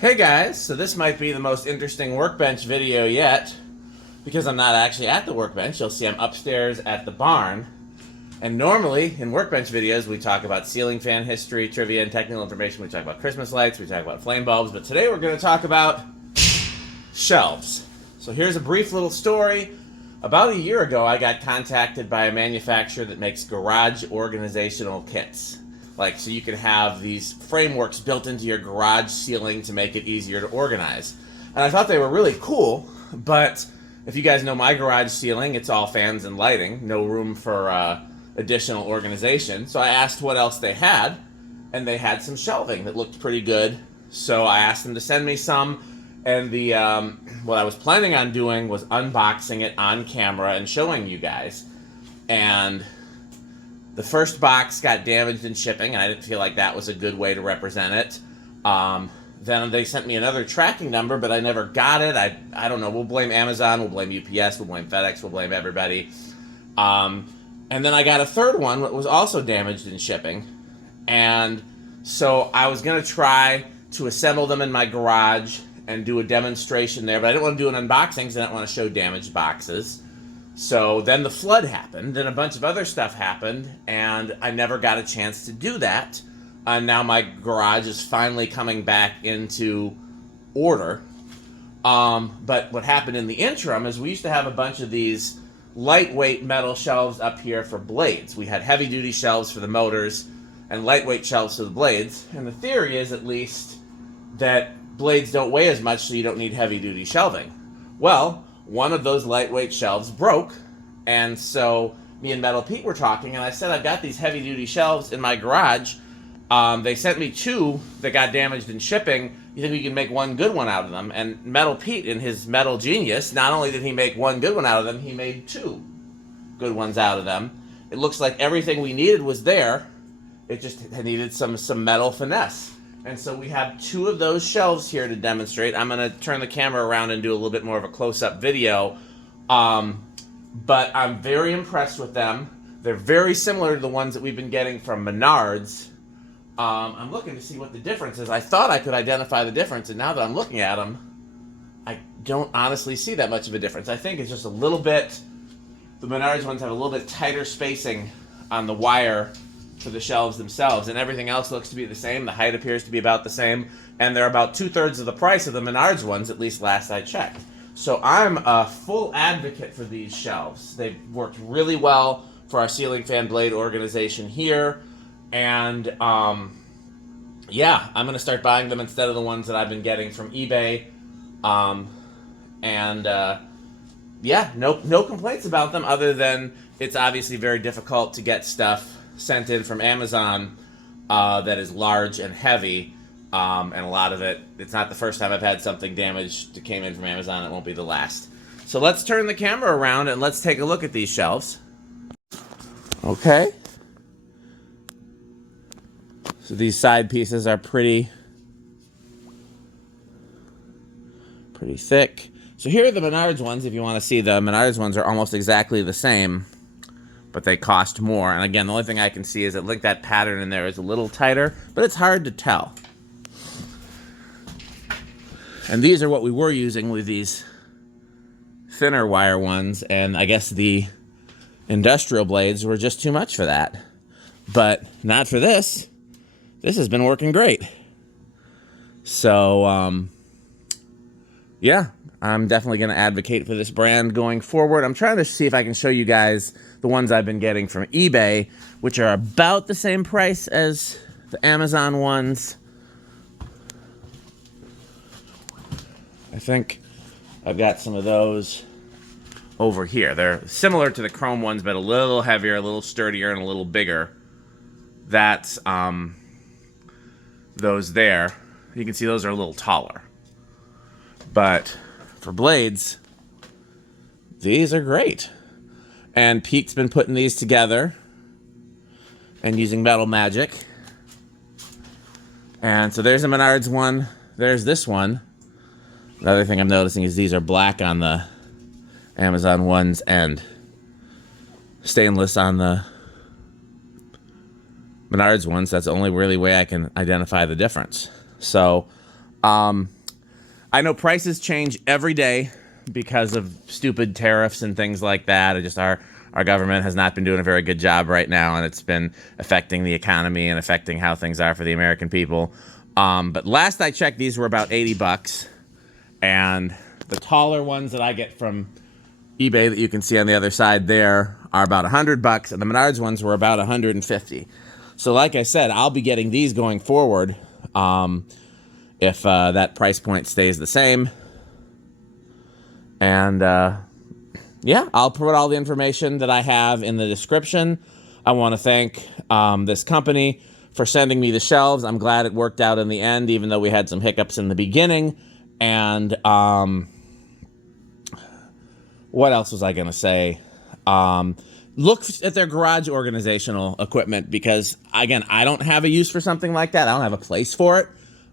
Hey guys, so this might be the most interesting workbench video yet because I'm not actually at the workbench. You'll see I'm upstairs at the barn. And normally in workbench videos we talk about ceiling fan history, trivia, and technical information. We talk about Christmas lights, we talk about flame bulbs, but today we're going to talk about shelves. So here's a brief little story. About a year ago I got contacted by a manufacturer that makes garage organizational kits. Like, so you can have these frameworks built into your garage ceiling to make it easier to organize. And I thought they were really cool, but if you guys know my garage ceiling, it's all fans and lighting, no room for additional organization. So I asked what else they had, and they had some shelving that looked pretty good. So I asked them to send me some, and what I was planning on doing was unboxing it on camera and showing you guys. And the first box got damaged in shipping, and I didn't feel like that was a good way to represent it. Then they sent me another tracking number, but I never got it. I don't know. We'll blame Amazon. We'll blame UPS. We'll blame FedEx. We'll blame everybody. And then I got a third one that was also damaged in shipping. And so I was going to try to assemble them in my garage and do a demonstration there, but I didn't want to do an unboxing because I didn't want to show damaged boxes. So then the flood happened, and a bunch of other stuff happened, and I never got a chance to do that. And now my garage is finally coming back into order. But what happened in the interim is we used to have a bunch of these lightweight metal shelves up here for blades. We had heavy-duty shelves for the motors and lightweight shelves for the blades. And the theory is, at least, that blades don't weigh as much, so you don't need heavy-duty shelving. Well, one of those lightweight shelves broke, and so me and Metal Pete were talking, and I said, I've got these heavy-duty shelves in my garage. They sent me two that got damaged in shipping. You think we can make one good one out of them? And Metal Pete, in his metal genius, not only did he make one good one out of them, he made two good ones out of them. It looks like everything we needed was there. It just needed some metal finesse. And so we have two of those shelves here to demonstrate. I'm going to turn the camera around and do a little bit more of a close-up video. But I'm very impressed with them. They're very similar to the ones that we've been getting from Menards. I'm looking to see what the difference is. I thought I could identify the difference, and now that I'm looking at them, I don't honestly see that much of a difference. I think it's just a little bit, the Menards ones have a little bit tighter spacing on the wire for the shelves themselves, and everything else looks to be the same. The height appears to be about the same, and they're about 2/3 of the price of the Menards ones, at least last I checked. So I'm a full advocate for these shelves. They've worked really well for our ceiling fan blade organization here, and yeah, I'm going to start buying them instead of the ones that I've been getting from eBay. Yeah, no complaints about them, other than it's obviously very difficult to get stuff sent in from Amazon that is large and heavy, and a lot of it's not the first time I've had something damaged that came in from Amazon. It won't be the last. So let's turn the camera around and let's take a look at these shelves. Okay. So these side pieces are pretty thick. So here are the Menards ones. If you want to see, the Menards ones are almost exactly the same, but they cost more. And again, the only thing I can see is that, like, that pattern in there is a little tighter, but it's hard to tell. And these are what we were using with these thinner wire ones, and I guess the industrial blades were just too much for that. But not for this. This has been working great. So, yeah, I'm definitely going to advocate for this brand going forward. I'm trying to see if I can show you guys the ones I've been getting from eBay, which are about the same price as the Amazon ones. I think I've got some of those over here. They're similar to the chrome ones, but a little heavier, a little sturdier, and a little bigger. That's those there. You can see those are a little taller. But for blades, these are great. And Pete's been putting these together and using metal magic. And so there's a Menards one. There's this one. Another thing I'm noticing is these are black on the Amazon ones and stainless on the Menards ones. That's the only really way I can identify the difference. So I know prices change every day because of stupid tariffs and things like that. It just our government has not been doing a very good job right now, and it's been affecting the economy and affecting how things are for the American people. But last I checked, these were about 80 bucks. And the taller ones that I get from eBay that you can see on the other side there are about 100 bucks, and the Menards ones were about 150. So like I said, I'll be getting these going forward if that price point stays the same. And yeah, I'll put all the information that I have in the description. I want to thank this company for sending me the shelves. I'm glad it worked out in the end, even though we had some hiccups in the beginning. And what else was I going to say? Look at their garage organizational equipment because, again, I don't have a use for something like that. I don't have a place for it.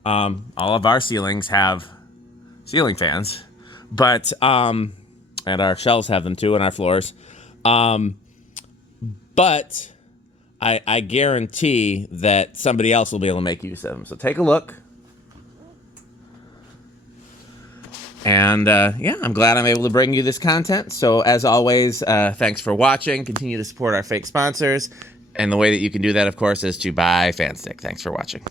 All of our ceilings have ceiling fans, but and our shelves have them too, and our floors. But I guarantee that somebody else will be able to make use of them. So take a look. And yeah, I'm glad I'm able to bring you this content. So as always, thanks for watching. Continue to support our fake sponsors. And the way that you can do that, of course, is to buy Fanstick. Thanks for watching.